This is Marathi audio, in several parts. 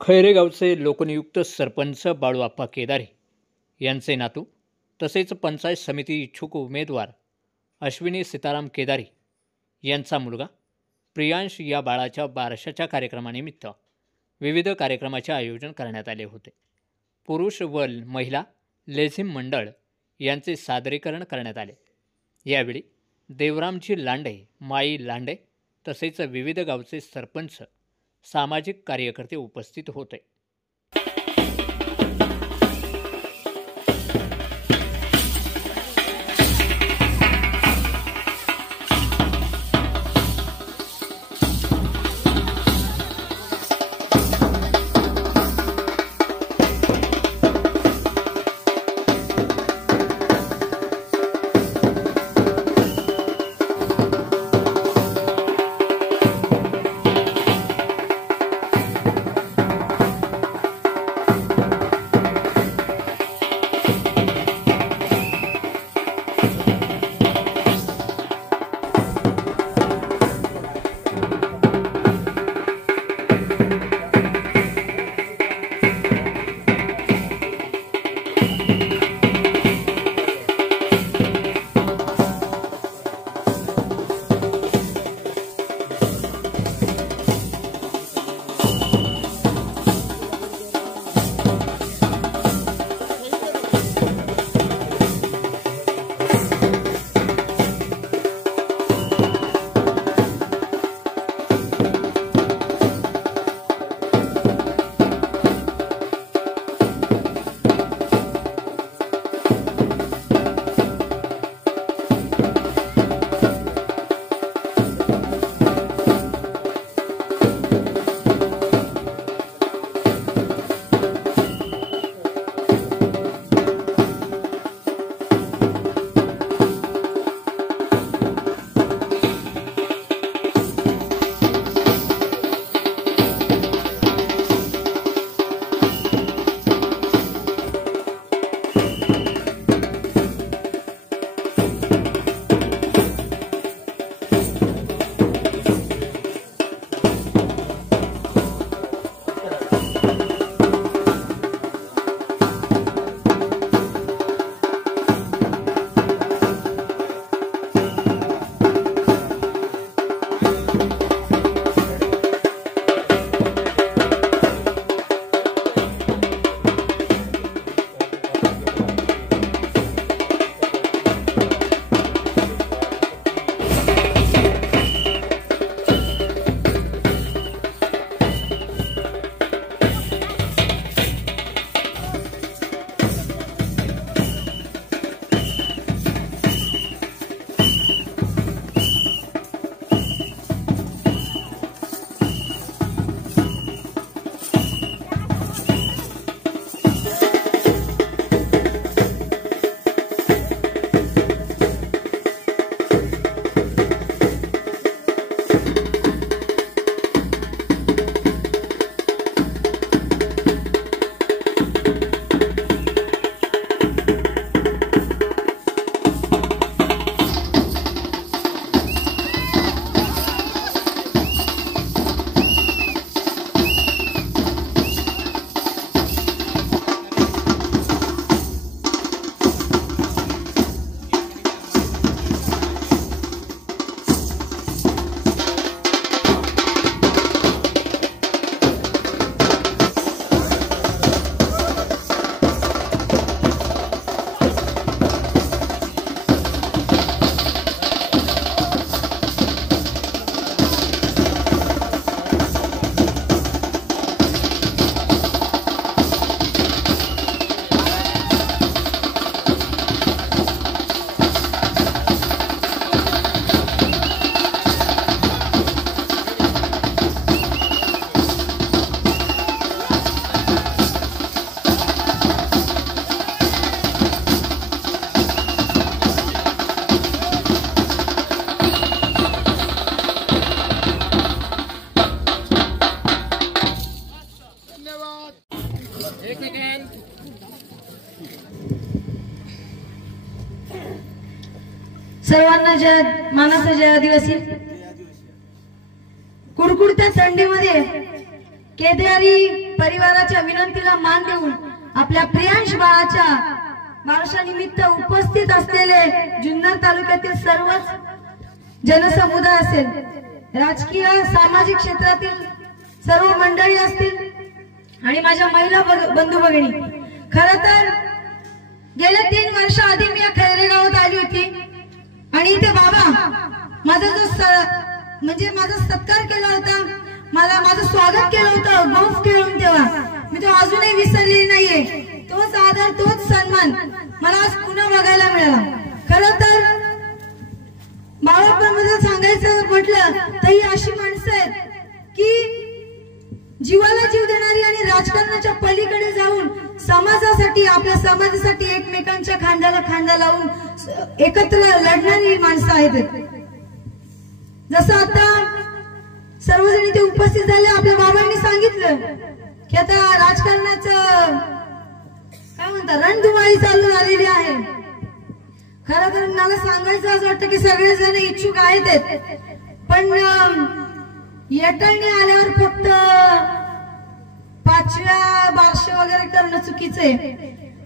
खैरे गावचे लोकनियुक्त सरपंच बाळूआप्पा केदारे यांचे नातू तसेच पंचायत समिती इच्छुक उमेदवार अश्विनी सीताराम केदारे यांचा मुलगा प्रियांश या बाळाच्या बारशाच्या कार्यक्रमानिमित्त विविध कार्यक्रमाचे आयोजन करण्यात आले होते. पुरुष व महिला लेझिम मंडळ यांचे सादरीकरण करण्यात आले. यावेळी देवरामजी लांडे, माई लांडे तसेच विविध गावचे सरपंच, सामाजिक कार्यकर्ते उपस्थित होते. सर्वांना जय मानाचा जय आदिवासी. कुडकुडत्या थंडीमध्ये केदारी परिवाराच्या विनंतीला मान देऊन आपल्या प्रियांश बाळानिमित्त उपस्थित असलेले जुन्नर तालुक्यातील सर्वच जनसमुदाय असेल, राजकीय सामाजिक क्षेत्रातील सर्व मंडळी असतील आणि माझ्या महिला बंधू भगिनी, खरं तर गेल्या 3 वर्ष आधी मी या खैरे गावात आली होती आणि इथे बाबा माझा माझा सत्कार केला होता, माझं स्वागत केलं होतं गोफ खेळून, तेव्हा मी तो अजूनही विसरलेली नाहीये. तोच आदर तोच सन्मान मला आज पुन्हा बघायला मिळाला. खरं तर बाळापणाबद्दल सांगायचं म्हटलं तर ही अशी माणसं आहेत की जीवाला जीव देणारी आणि राजकारणाच्या पलीकडे जाऊन समाजासाठी, आपल्या समाजासाठी एकमेकांच्या खांद्याला खांदा लावून एकत्र लढणारी माणसं आहेत. जसं आता सर्वजण इथे उपस्थित झाले, आपल्या बाबांनी सांगितलं की आता राजकारणाचं काय म्हणतात रणधुमाळी चालू झालेली आहे. खरं तर मला सांगायचं असं वाटतं की सगळेजण इच्छुक आहेत, पण येटळणी आल्यावर फक्त 5व्या बारशे वगैरे करणं चुकीचं आहे.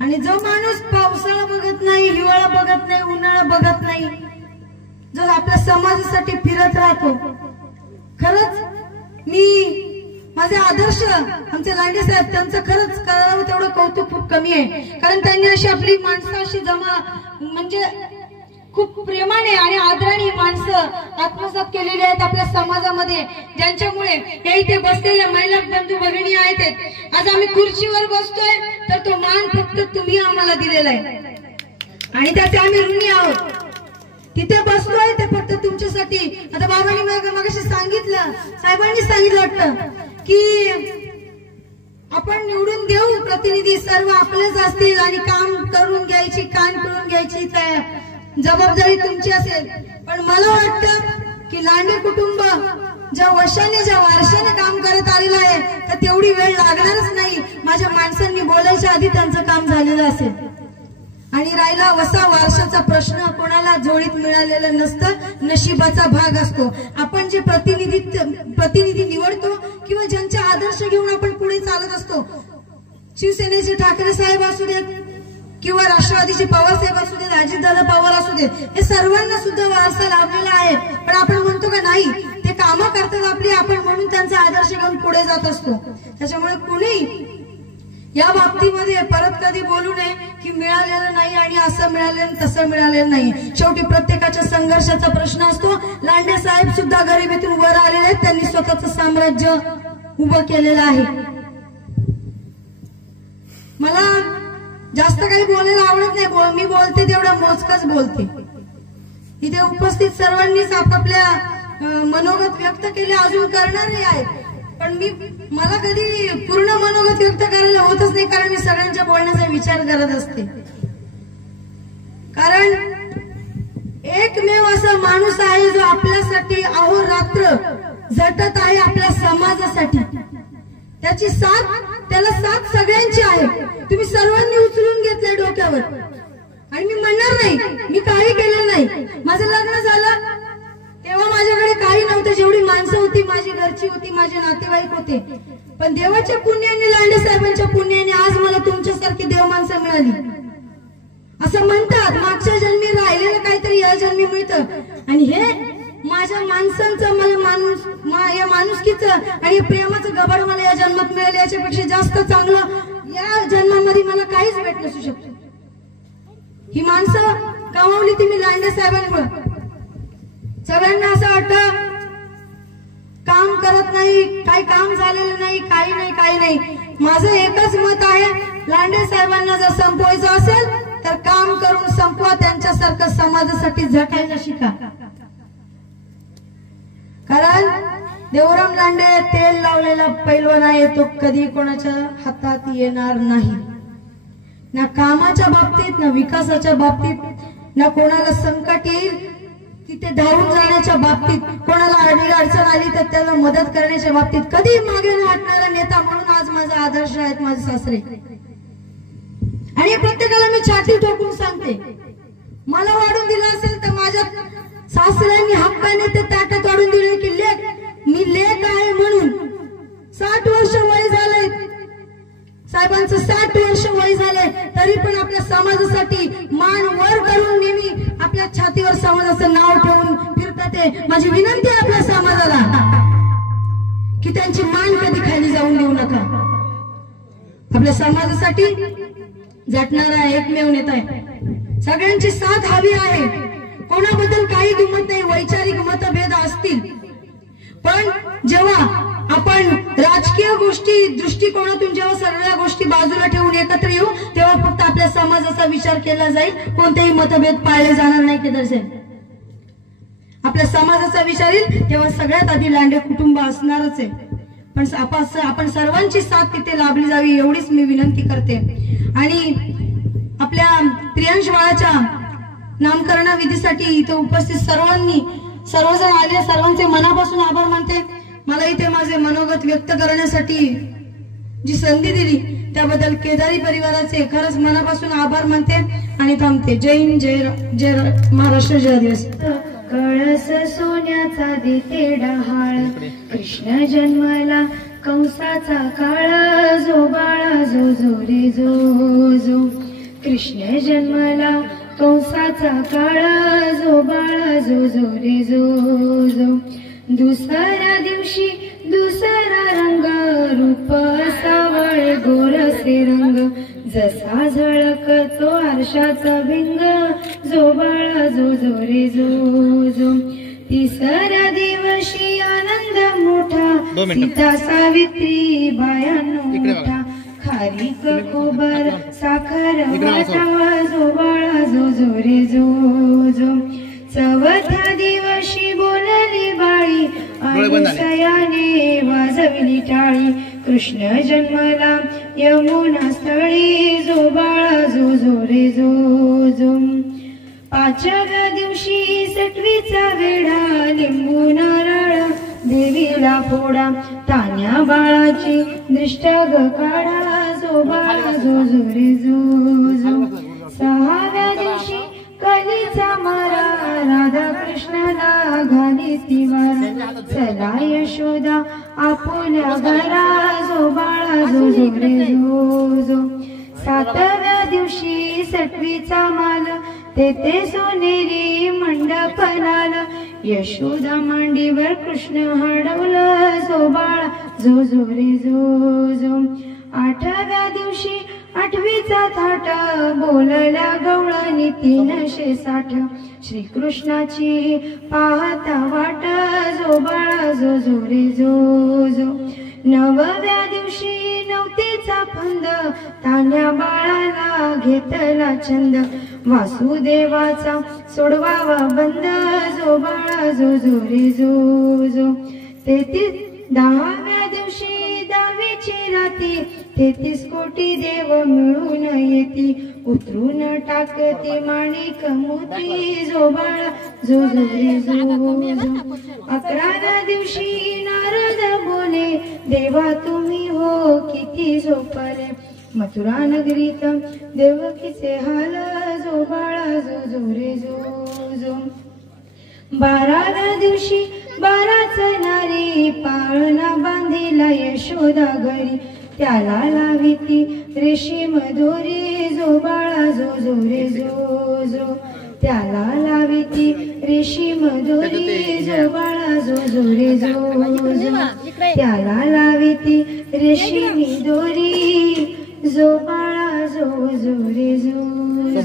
आणि जो माणूस पावसाळा बघत नाही, हिवाळा बघत नाही, उन्हाळा बघत नाही, जो आपल्या समाजासाठी फिरत राहतो, खरंच मी माझे आदर्श आमचे लांडे साहेब त्यांचं खरंच करावं तेवढं कौतुक खूप कमी आहे. कारण त्यांनी अशी आपली माणसं अशी म्हणजे खूप प्रेमाने आणि आदराने माणसं आत्मसात केलेली आहेत आपल्या समाजामध्ये, ज्यांच्यामुळे हे इथे बसलेल्या महिला बंधू भगिनी आहेत. आज आम्ही खुर्चीवर बसतोय तर तो मान फक्त तुम्ही आम्हाला दिलेला आहे आणि त्याचे आम्ही ऋणी आहोत. तिथे बसलोय ते फक्त तुमच्यासाठी. आता बाबांनी मगाशी सांगितलं, साहेबांनी सांगितलं वाटतं की आपण निवडून देऊ प्रतिनिधी सर्व आपलेच असतील आणि काम करून घ्यायची, कान करून घ्यायची जबाबदारी तुमची असेल. पण मला वाटतं की लांडे कुटुंब ज्या वारशाने काम करत आलेलं आहे तर तेवढी वेळ लागणारच नाही. माझ्या माणसांनी बोलायच्या आधी त्यांचं काम झालेलं असेल. आणि राहिला वसा वारशाचा प्रश्न, कोणाला जोडीत मिळालेलं नसतं, नशिबाचा भाग असतो. आपण जे प्रतिनिधी निवडतो किंवा ज्यांचे आदर्श घेऊन आपण पुढे चालत असतो, शिवसेनेचे ठाकरे साहेब असू देत किंवा राष्ट्रवादीचे पवार साहेब असू देत, अजितदादा पवार असू देत, हे सर्वांना सुद्धा वारसा लाभलेला आहे. पण आपण म्हणतो का नाही, ते कामं करतात आपली, आपण म्हणून त्यांचा आदर्श घेऊन पुढे जात असतो. त्याच्यामुळे कुणी या बाबतीमध्ये परत कधी बोलू नये की मिळालेलं नाही आणि असं मिळालेलं तसं मिळालेलं नाही. शेवटी प्रत्येकाच्या संघर्षाचा प्रश्न असतो. लांडे साहेब सुद्धा गरिबीतून वर आलेले आहेत, त्यांनी स्वतःचं साम्राज्य उभं केलेलं आहे. मला जास्त काही बोलायला आवडत नाही, मी बोलते तेवढं मोजकच बोलते. इथे उपस्थित सर्वांनीच आपापल्या मनोगत व्यक्त केले, अजून करणारही आहेत. पण मला कधी पूर्ण मनोगत व्यक्त करायला होतच नाही, कारण मी सगळ्यांच्या बोलण्याचा विचार करत असते. कारण एकमेव असा माणूस आहे जो आपल्यासाठी अहोरात्र झटत आहे, आपल्या समाजासाठी. त्याची त्याला साथ सगळ्यांची आहे. तुम्ही सर्वांनी उचलून घेतलंय डोक्यावर. आणि मी म्हणणार नाही मी काही केलं नाही. माझं लग्न झालं तेव्हा माझ्याकडे काही नव्हतं, जेवढी माणसं होती माझी घरची होती, माझे नातेवाईक होते. पण देवाच्या पुण्याने, लांडे साहेबांच्या पुण्याने आज मला तुमच्यासारखी देव माणसं मिळाली. असं म्हणतात मागच्या जन्मी राहिलेलं काहीतरी या जन्मी मिळतं. आणि हे माझ्या माणसांचं, मला या माणुसकीचं आणि प्रेमाचं गबाड मला या जन्मात मिळालं, याच्यापेक्षा जास्त चांगलं या जन्मामध्ये मला काहीच भेट नसू शकतो. ही माणसं गमावली ती मी लांडे साहेबांमुळे. सगळ्यांना असं वाटतं काम करत नाही, काही काम झालेलं नाही, काही नाही. माझं एकच मत आहे, लांडे साहेबांना जर संपवायचं असेल तर काम करून संपवा, त्यांच्यासारखं समाजासाठी झटायला शिका. कारण देवराम लांडे तेल लावलेला पैलवान आहे, तो कधी कोणाच्या हातात येणार नाही. ना कामाच्या बाबतीत, ना विकासाच्या बाबतीत, ना कोणाला संकट येईल तिथे धावून जाण्याच्या बाबतीत, कोणाला अडचण आली तर त्याला मदत करण्याच्या बाबतीत कधी मागे न हटणारा नेता म्हणून आज माझा आदर्श आहेत माझे सासरे. आणि प्रत्येकाला मी छाती ठोकून सांगते, मला वाढून दिलं असेल तर माझ्या सासऱ्यांनी हक्काने ते ताटात वाढून दिले की मी लेख आहे म्हणून. 60 वर्ष वय झालंय साहेबांचं 60 वर्ष वय झाले तरी पण आपल्या समाजासाठी मान वर करून नेहमी आपल्या छातीवर समाजाचं नाव ठेवून फिरतात. माझी विनंती आहे आपल्या समाजाला की त्यांची मान कधी खाली जाऊन देऊ नका. आपल्या समाजासाठी झटणारा एकमेव नेता आहे. सगळ्यांची साथ हवी आहे. कोणाबद्दल काही दुमत नाही. वैचारिक मतभेद असतील पण जेव्हा आपण राजकीय गोष्टी दृष्टिकोनातून जेव्हा सगळ्या गोष्टी बाजूला ठेवून एकत्र येऊ तेव्हा फक्त आपल्या समाजाचा विचार केला जाईल. कोणतेही मतभेद पाळले जाणार नाही. केदारसेन आपल्या समाजाचा विचार येईल तेव्हा सगळ्यात आधी लांडे कुटुंब असणारच आहे. पण आपण सर्वांची साथ तिथे लाभली जावी एवढीच मी विनंती करते. आणि आपल्या प्रियांश बाळाच्या नामकरण विधीसाठी इथे उपस्थित सर्वजण आले. सर्वांचे मनापासून आभार मानते. मला इथे माझे मनोगत व्यक्त करण्यासाठी जी संधी दिली त्याबद्दल केदारी परिवाराचे खरंच मनापासून आभार मानते आणि थांबते. जय हिंद, जय महाराष्ट्र, जय दिवस. कळस सोन्याचा देते डहाळ, कृष्ण जन्मला कंसाचा काळ, जो बाळा जो जो रे जो जो. कृष्ण जन्मला कंसाचा काळ, जो बाळा जो जो रे जो जो. दुसऱ्या दिवशी दुसरा रंग, रूप सावळ गोरसे रंग, जसा झळकतो आरशाचा भिंग, जो बाळा जो जो रे जो जो. तिसऱ्या दिवशी आनंद मोठा, सीता सावित्री बायांनो मोठा, खारीक खोबर साखर वाटावा, जो बाळा जो जो रे जो जो. चौथ्या दिवशी बोलली बाळी, अतिशयाने वाजविली टाळी, कृष्ण जन्मला यमुना स्थळी, जो बाळा जो जो रे जो जो. पाचव्या दिवशी सटवीचा वेढा, लिंबू नारळ देवीला फोडा, तान्या बाळाची दृष्ट ग काढा, जो बाळा जो जो रे जो जो. सहाव्या दिवशी कलीचा मारा, राधा कृष्णाला घाली तिवारा, चला यशोदा आपुल्या घरा, जो बाळा जो जो रे जो जो. सातव्या दिवशी सटवीचा माल, तेथे सोनेरी मंडप लाल, यशोदा मांडीवर कृष्ण हडवलं, जो बाळा जो जो रे जो जो. आठव्या दिवशी आठवीचा थाट, बोलल्या गवळणी 360, श्रीकृष्णाची पाहता वाट, जो बाळा जो जो रे जो जो. नवव्या दिवशी नवतीचा फंद, तान्या बाळाला घेतला छंद, वासुदेवाचा सोडवावा बंद, जो बाळा जो जो रे जो जो. 10व्या दिवशी 10वीची राती, 33 कोटी देव मिळून येती, उतरून टाकते माणिक मोती, जो बाळा जो जो रे जो जो. 11व्या दिवशी नारद बोले, देवा तुम्ही हो किती झोपले, मथुरा नगरीत देवकीचे हाल, जो बाळा जो जो रे जो जो. 12व्या दिवशी 12च नारी, पाळणा बांधिला यशोदा घरी, त्याला लाविती रेशीम दोरी, जो बाळा जो जो रे जो जो. त्याला लाविती रेशीम दोरी, जो बाळा जो जो रे जो जो. त्याला लाविती रेशीमी दोरी, जो बाळा जो जो रे जो जो.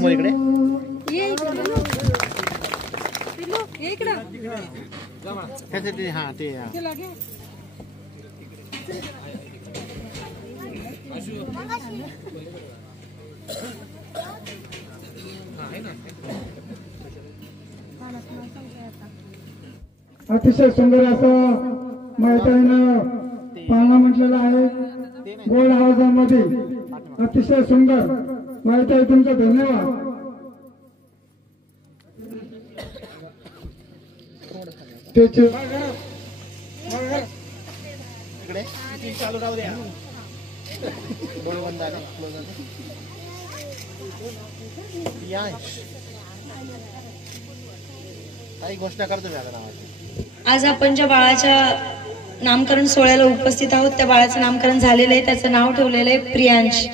अतिशय सुंदर असं मैत्रिणीनं पाळणा म्हटलेला आहे. गोल्ड हाऊसमध्ये अतिशय सुंदर मैत्री, तुमचं धन्यवाद. त्याचे चालू राहू द्या. आज आपण ज्या बाळाच्या नामकरण सोहळ्याला उपस्थित आहोत. त्या बाळाचं नामकरण झालेलं आहे. त्याचं नाव ठेवलेलं आहे प्रियांश.